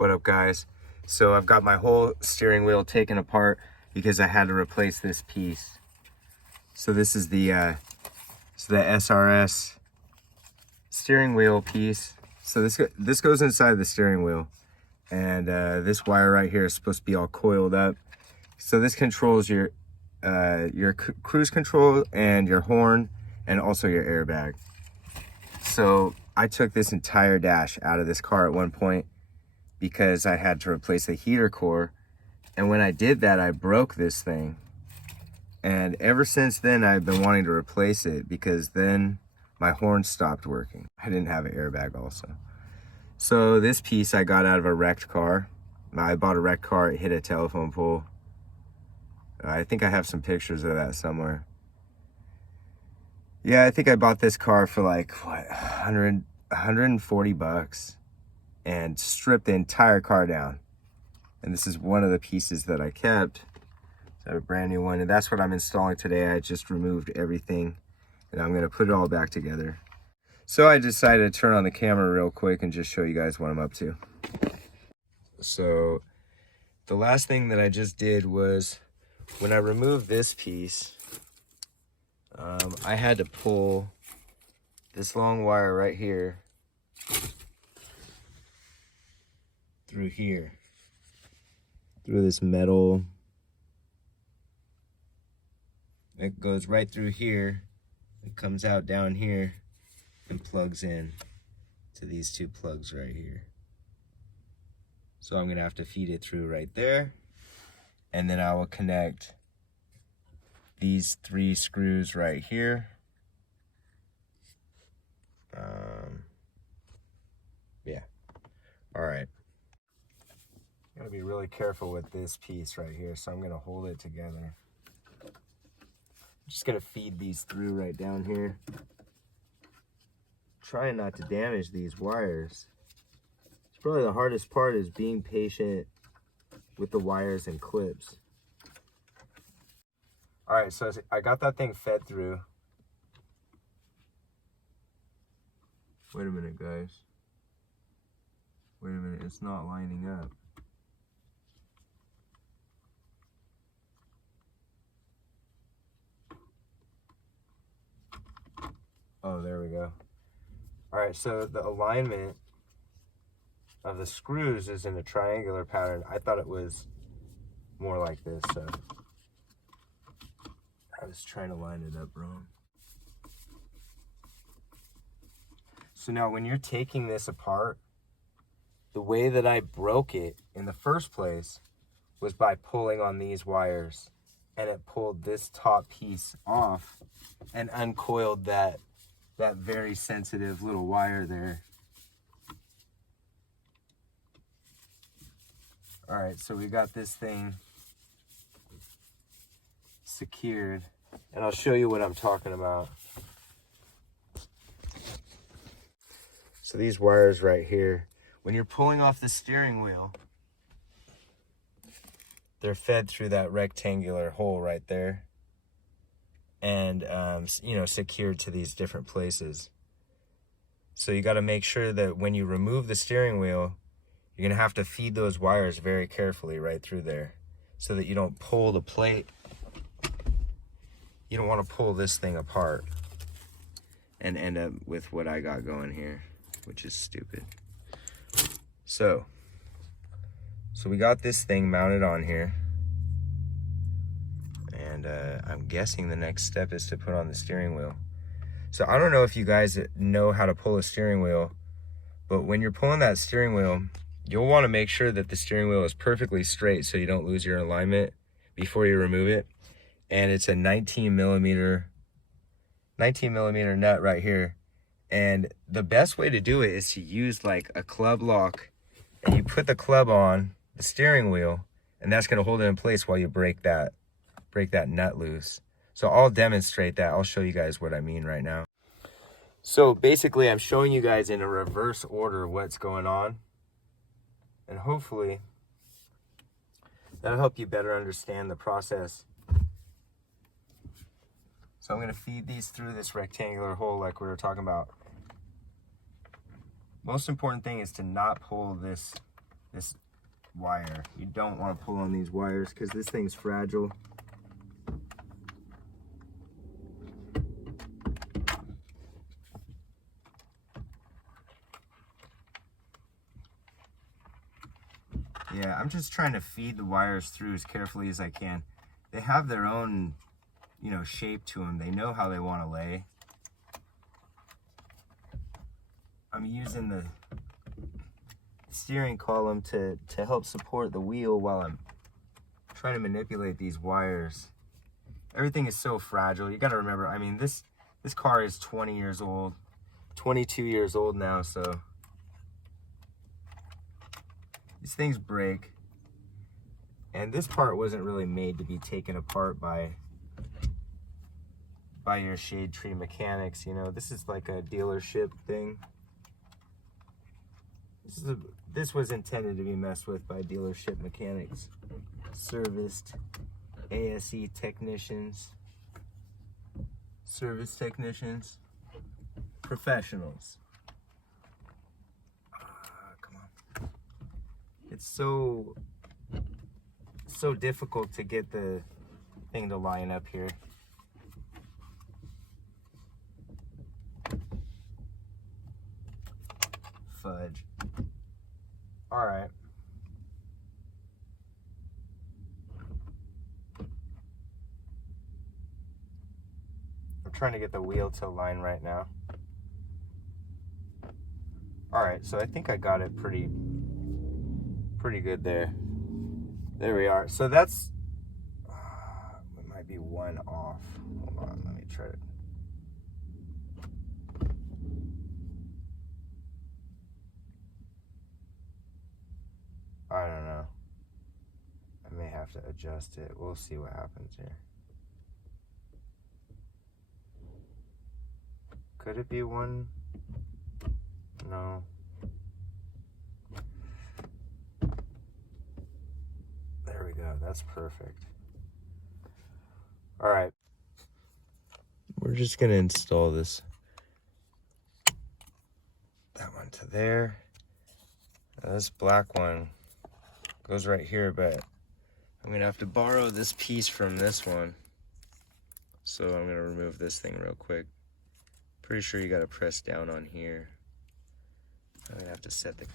What up, guys? So I've got my whole steering wheel taken apart because I had to replace this piece. So this is the SRS steering wheel piece. So this goes inside the steering wheel, and this wire right here is supposed to be all coiled up. So this controls your cruise control and your horn, and also your airbag. So I took this entire dash out of this car at one point because I had to replace the heater core. And when I did that, I broke this thing. And ever since then, I've been wanting to replace it because then my horn stopped working. I didn't have an airbag also. So this piece I got out of a wrecked car. I bought a wrecked car, it hit a telephone pole. I think I have some pictures of that somewhere. Yeah, I think I bought this car for like, what, 140 bucks and stripped the entire car down. And this is one of the pieces that I kept. So a brand new one, and that's what I'm installing today. I just removed everything and I'm gonna put it all back together. So I decided to turn on the camera real quick and just show you guys what I'm up to. So the last thing that I just did was, when I removed this piece, I had to pull this long wire right here through here, through this metal. It goes right through here, it comes out down here and plugs in to these two plugs right here. So I'm gonna have to feed it through right there, and then I will connect these 3 screws right here. Yeah, all right. Gotta be really careful with this piece right here, so I'm gonna hold it together. I'm just gonna feed these through right down here. Trying not to damage these wires. It's probably the hardest part, is being patient with the wires and clips. All right, so I got that thing fed through. Wait a minute, guys. Wait a minute, it's not lining up. Oh, there we go. All right, so the alignment of the screws is in a triangular pattern. I thought it was more like this, so I was trying to line it up wrong. So now when you're taking this apart, the way that I broke it in the first place was by pulling on these wires, and it pulled this top piece off and uncoiled that very sensitive little wire there. All right, so we got this thing secured, and I'll show you what I'm talking about. So these wires right here, when you're pulling off the steering wheel, they're fed through that rectangular hole right there, and you know, secured to these different places. So you got to make sure that when you remove the steering wheel, you're gonna have to feed those wires very carefully right through there, so that you don't pull the plate. You don't want to pull this thing apart and end up with what I got going here, which is stupid. So we got this thing mounted on here, and I'm guessing the next step is to put on the steering wheel. So I don't know if you guys know how to pull a steering wheel, but when you're pulling that steering wheel, you'll want to make sure that the steering wheel is perfectly straight so you don't lose your alignment before you remove it. And it's a 19 millimeter nut right here. And the best way to do it is to use like a club lock, and you put the club on the steering wheel, and that's going to hold it in place while you break that nut loose. So I'll demonstrate that. I'll show you guys what I mean right now. So basically I'm showing you guys in a reverse order what's going on, and hopefully that'll help you better understand the process. So I'm going to feed these through this rectangular hole like we were talking about. Most important thing is to not pull this this wire. You don't want to pull on these wires because this thing's fragile. Yeah, I'm just trying to feed the wires through as carefully as I can. They have their own, you know, shape to them. They know how they want to lay. I'm using the steering column to help support the wheel while I'm trying to manipulate these wires. Everything is so fragile. You got to remember, I mean, this car is 20 years old, 22 years old now, so these things break. And this part wasn't really made to be taken apart by your shade tree mechanics, you know. This is like a dealership thing. This was intended to be messed with by dealership mechanics, serviced ASE technicians, service technicians, professionals. Come on. It's so difficult to get the thing to line up here. Fudge. All right. I'm trying to get the wheel to line right now. All right, so I think I got it pretty good there. There we are. So that's, it might be one off. Hold on, let me try it. I don't know. I may have to adjust it. We'll see what happens here. Could it be one? No. There we go. That's perfect. All right. We're just going to install this. That one to there. Now this black one goes right here, but I'm going to have to borrow this piece from this one. So I'm going to remove this thing real quick. Pretty sure you got to press down on here. I'm going to have to set the...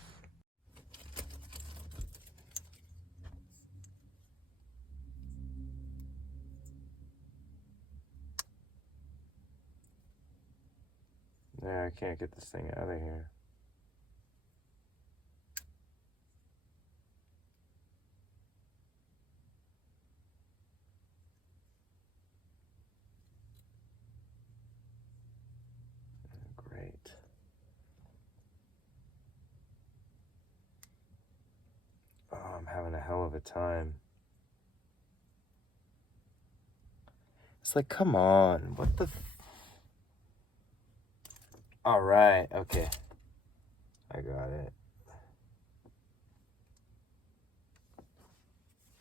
There, I can't get this thing out of here. Great. Oh, I'm having a hell of a time. It's like, come on, what the... All right, okay. I got it.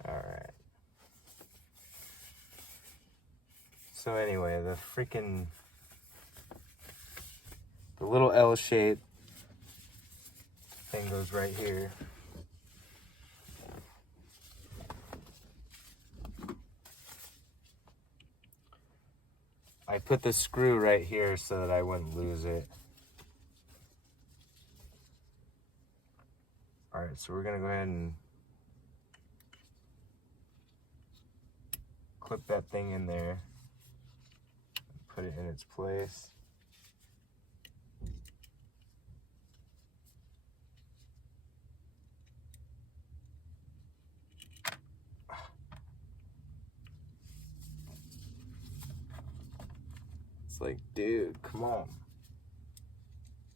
All right. So anyway, the little L shape thing goes right here. I put the screw right here so that I wouldn't lose it. All right, so we're gonna go ahead and clip that thing in there, put it in its place. It's like, dude, come on.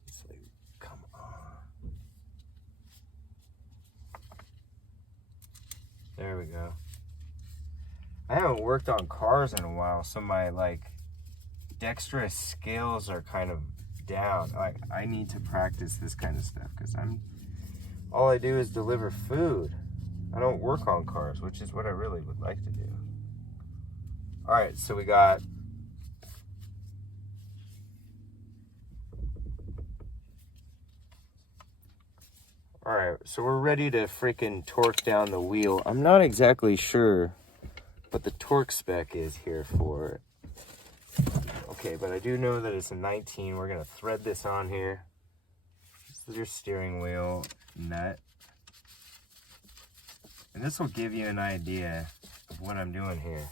It's like, come on. There we go. I haven't worked on cars in a while, so my dexterous skills are kind of down. I need to practice this kind of stuff because all I do is deliver food. I don't work on cars, which is what I really would like to do. All right, so we got All right, so we're ready to freaking torque down the wheel. I'm not exactly sure what the torque spec is here for it. Okay, but I do know that it's a 19. We're gonna thread this on here. This is your steering wheel nut. And this will give you an idea of what I'm doing here.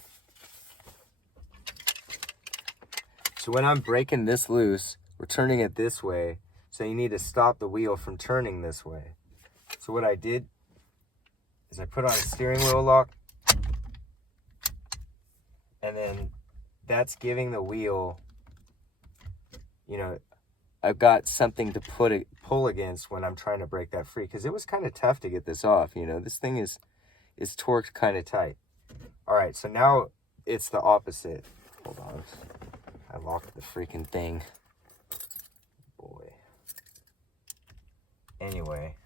So when I'm breaking this loose, we're turning it this way. So you need to stop the wheel from turning this way. So what I did is I put on a steering wheel lock, and then that's giving the wheel, you know, I've got something to pull against when I'm trying to break that free, because it was kind of tough to get this off. You know, this thing is torqued kind of tight. All right, so now it's the opposite. Hold on, I locked the freaking thing. Boy. Anyway,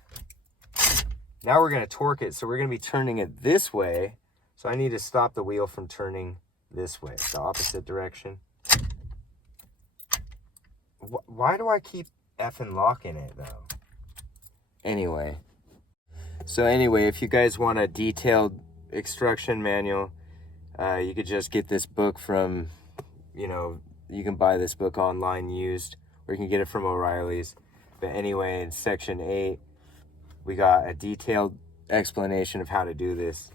now we're gonna torque it, so we're gonna be turning it this way. So I need to stop the wheel from turning this way, the opposite direction. Why do I keep effing locking it though? Anyway, if you guys want a detailed instruction manual, you could just get this book from, you know, you can buy this book online used, or you can get it from O'Reilly's. But anyway, in section 8, we got a detailed explanation of how to do this.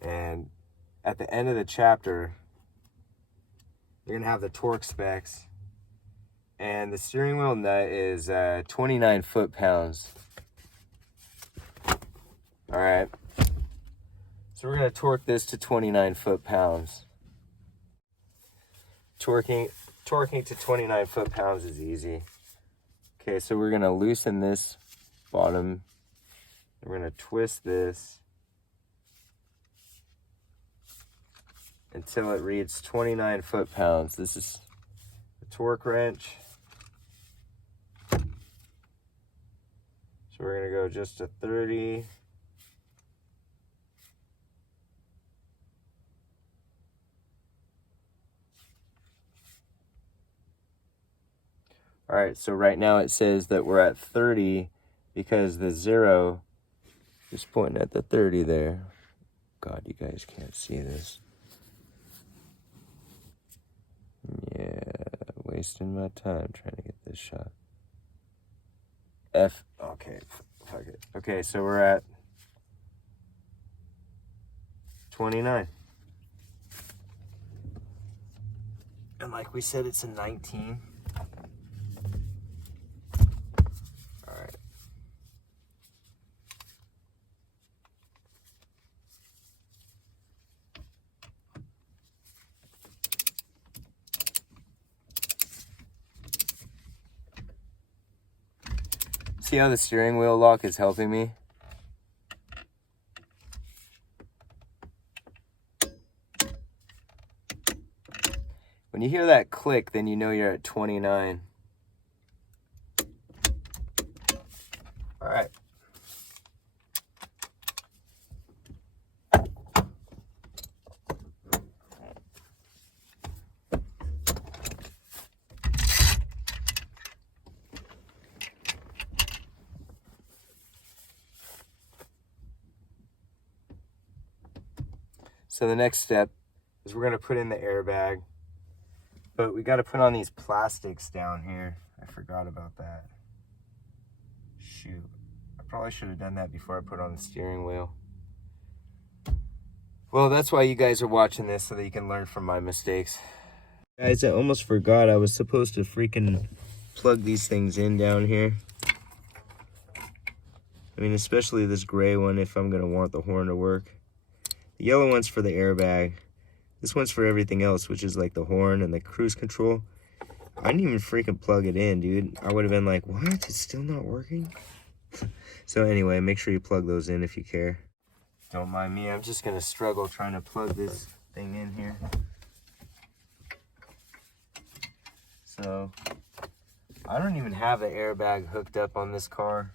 And at the end of the chapter, you're gonna have the torque specs. And the steering wheel nut is 29 foot-pounds. All right. So we're gonna torque this to 29 foot-pounds. Torquing to 29 foot-pounds is easy. Okay, so we're gonna loosen this bottom. We're gonna twist this until it reads 29 foot-pounds. This is the torque wrench. So we're gonna go just to 30. All right, so right now it says that we're at 30 because the 0 is pointing at the 30 there. God, you guys can't see this. Yeah, wasting my time trying to get this shot. Okay, fuck it. Okay, so we're at 29. And like we said, it's a 19. All right. See how the steering wheel lock is helping me? When you hear that click, then you know you're at 29. All right. So the next step is we're going to put in the airbag. But we got to put on these plastics down here. I forgot about that. Shoot. I probably should have done that before I put on the steering wheel. Well, that's why you guys are watching this, so that you can learn from my mistakes. Guys, I almost forgot I was supposed to freaking plug these things in down here. I mean, especially this gray one if I'm going to want the horn to work. The yellow one's for the airbag. This one's for everything else, which is like the horn and the cruise control. I didn't even freaking plug it in, dude. I would have been like, what? It's still not working? So anyway, make sure you plug those in if you care. Don't mind me. I'm just going to struggle trying to plug this thing in here. So I don't even have the airbag hooked up on this car.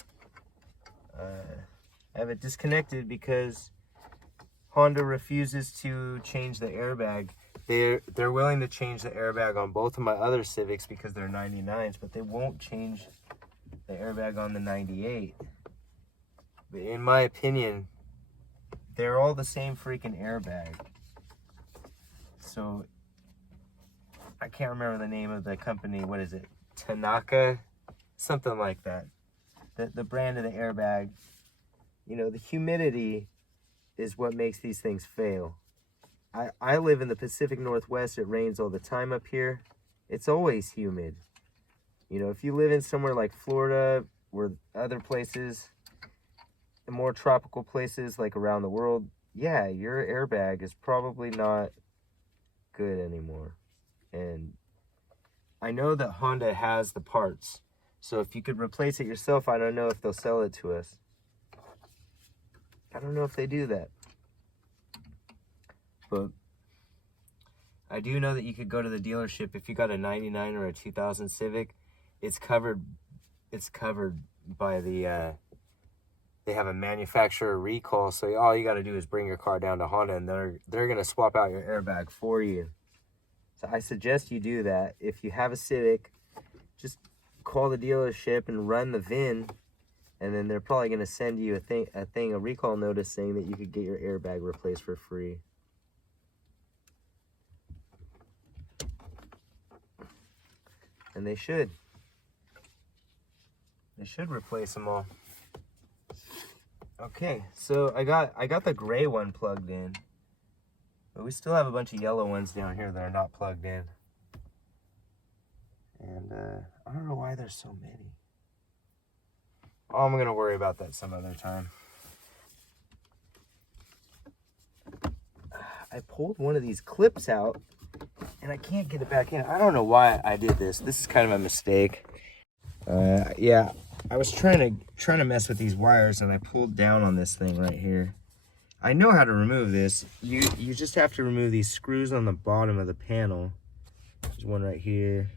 I have it disconnected because Honda refuses to change the airbag. They're willing to change the airbag on both of my other Civics because they're 99s, but they won't change the airbag on the 98. in my opinion, they're all the same freaking airbag. So I can't remember the name of the company. What is it? Tanaka? Something like that. The brand of the airbag. You know, the humidity is what makes these things fail. I live in the Pacific Northwest. It rains all the time up here. It's always humid. You know, if you live in somewhere like Florida or other places, more tropical places like around the world, yeah, your airbag is probably not good anymore. And I know that Honda has the parts. So if you could replace it yourself, I don't know if they'll sell it to us. I don't know if they do that. But I do know that you could go to the dealership if you got a 99 or a 2000 Civic. It's covered by the they have a manufacturer recall, so all you got to do is bring your car down to Honda and they're going to swap out your airbag for you. So I suggest you do that. If you have a Civic, just call the dealership and run the VIN, and then they're probably going to send you a recall notice saying that you could get your airbag replaced for free. And they should. They should replace them all. Okay, so I got the gray one plugged in. But we still have a bunch of yellow ones down here that are not plugged in. And I don't know why there's so many. Oh, I'm going to worry about that some other time. I pulled one of these clips out and I can't get it back in. I don't know why I did this. This is kind of a mistake. Yeah, I was trying to mess with these wires and I pulled down on this thing right here. I know how to remove this. You just have to remove these screws on the bottom of the panel. There's one right here,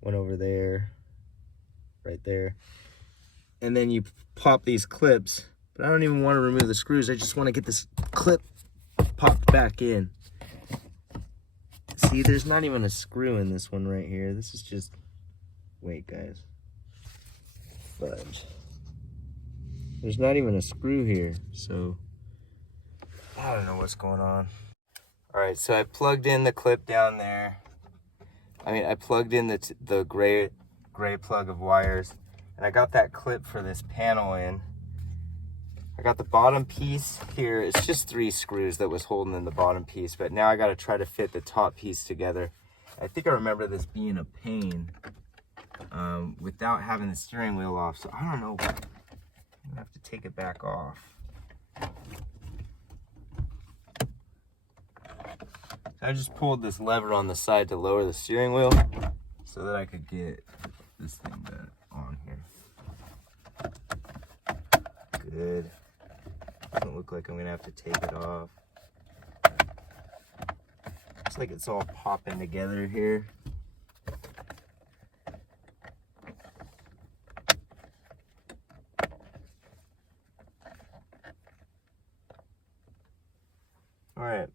one over there, right there. And then you pop these clips, but I don't even want to remove the screws. I just want to get this clip popped back in. See, there's not even a screw in this one right here. This is just, wait guys, fudge. There's not even a screw here, so I don't know what's going on. All right, so I plugged in the clip down there. I plugged in the gray plug of wires, and I got that clip for this panel in. I got the bottom piece here. It's just 3 screws that was holding in the bottom piece, but now I got to try to fit the top piece together. I think I remember this being a pain without having the steering wheel off, so I don't know. I'm gonna have to take it back off. I just pulled this lever on the side to lower the steering wheel so that I could get this thing on here. Good. Doesn't look like I'm gonna have to take it off. Looks like it's all popping together here. All right.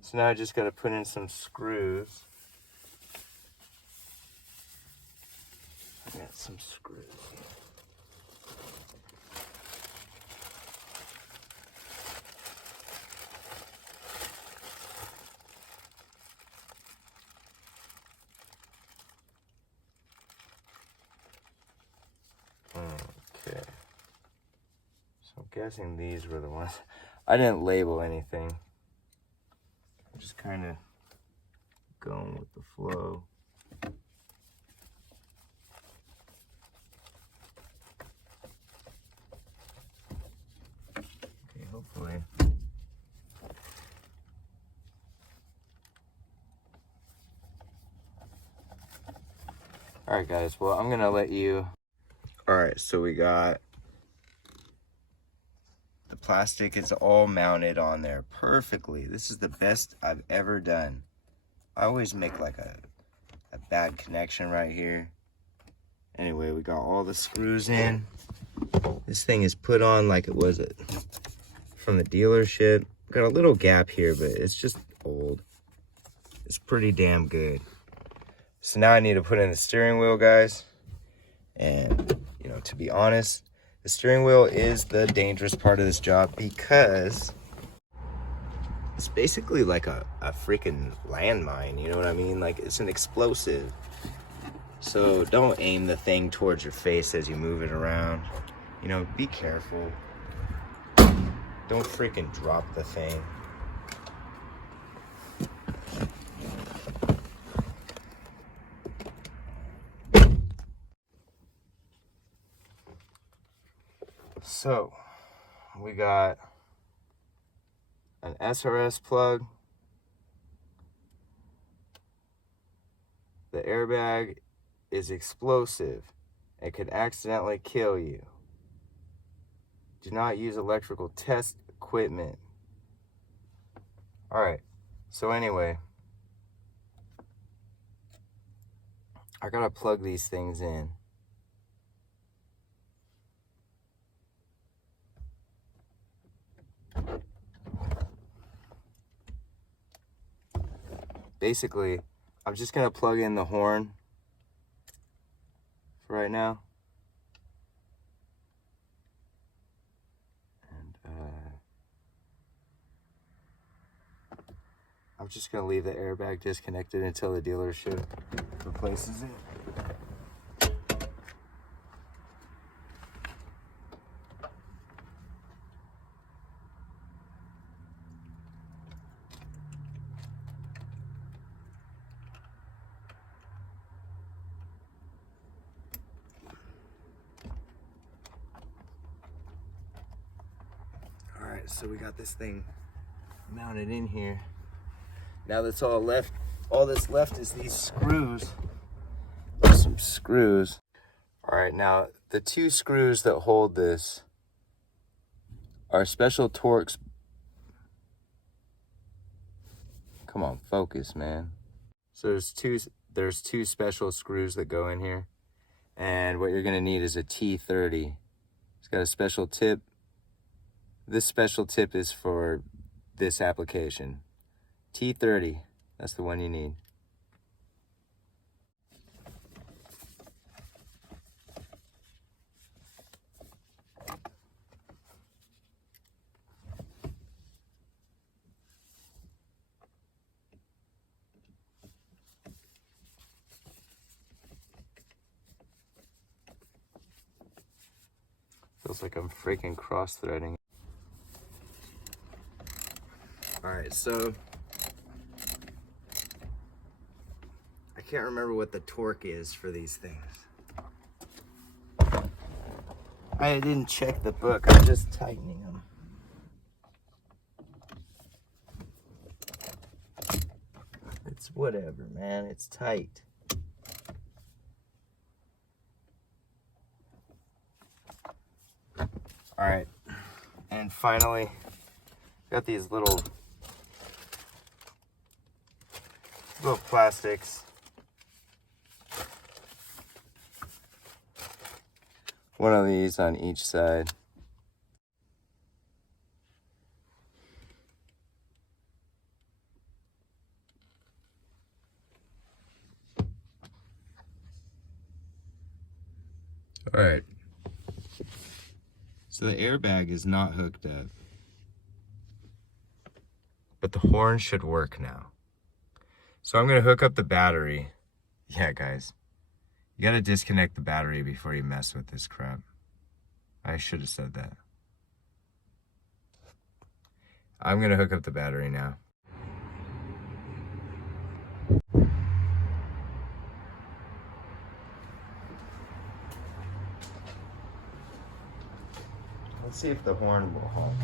So now I just got to put in some screws. I got some screws here. Okay. So I'm guessing these were the ones. I didn't label anything. I'm just kind of going with the flow. Okay, hopefully. All right, guys. Well, I'm gonna let you. All right, so we got the plastic. It's all mounted on there perfectly. This is the best I've ever done. I always make like a bad connection right here. Anyway, we got all the screws in. This thing is put on like it was from the dealership. Got a little gap here, but it's just old. is pretty damn good. So now I need to put in the steering wheel, guys. And, you know, to be honest, the steering wheel is the dangerous part of this job because it's basically like a freaking landmine, you know what I mean? Like, it's an explosive. So don't aim the thing towards your face as you move it around. You know, be careful. Don't freaking drop the thing. So, we got an SRS plug. The airbag is explosive and could accidentally kill you. Do not use electrical test equipment. Alright, so anyway, I gotta plug these things in. Basically, I'm just gonna plug in the horn for right now. And I'm just gonna leave the airbag disconnected until the dealership replaces it. Alright, so we got this thing mounted in here. Now that's all left. All that's left is these screws. Some screws. Alright, now the two screws that hold this are special Torx. Come on, focus, man. So there's two special screws that go in here. And what you're gonna need is a T30. It's got a special tip. This special tip is for this application. T30, that's the one you need. Feels like I'm freaking cross-threading. Alright, so I can't remember what the torque is for these things. I didn't check the book, I'm just tightening them. It's whatever, man, it's tight. Alright, and finally, got these little plastics. One of these on each side. All right. So the airbag is not hooked up, but the horn should work now. So I'm gonna hook up the battery. Yeah, guys, you gotta disconnect the battery before you mess with this crap. I should have said that. I'm gonna hook up the battery now. Let's see if the horn will honk.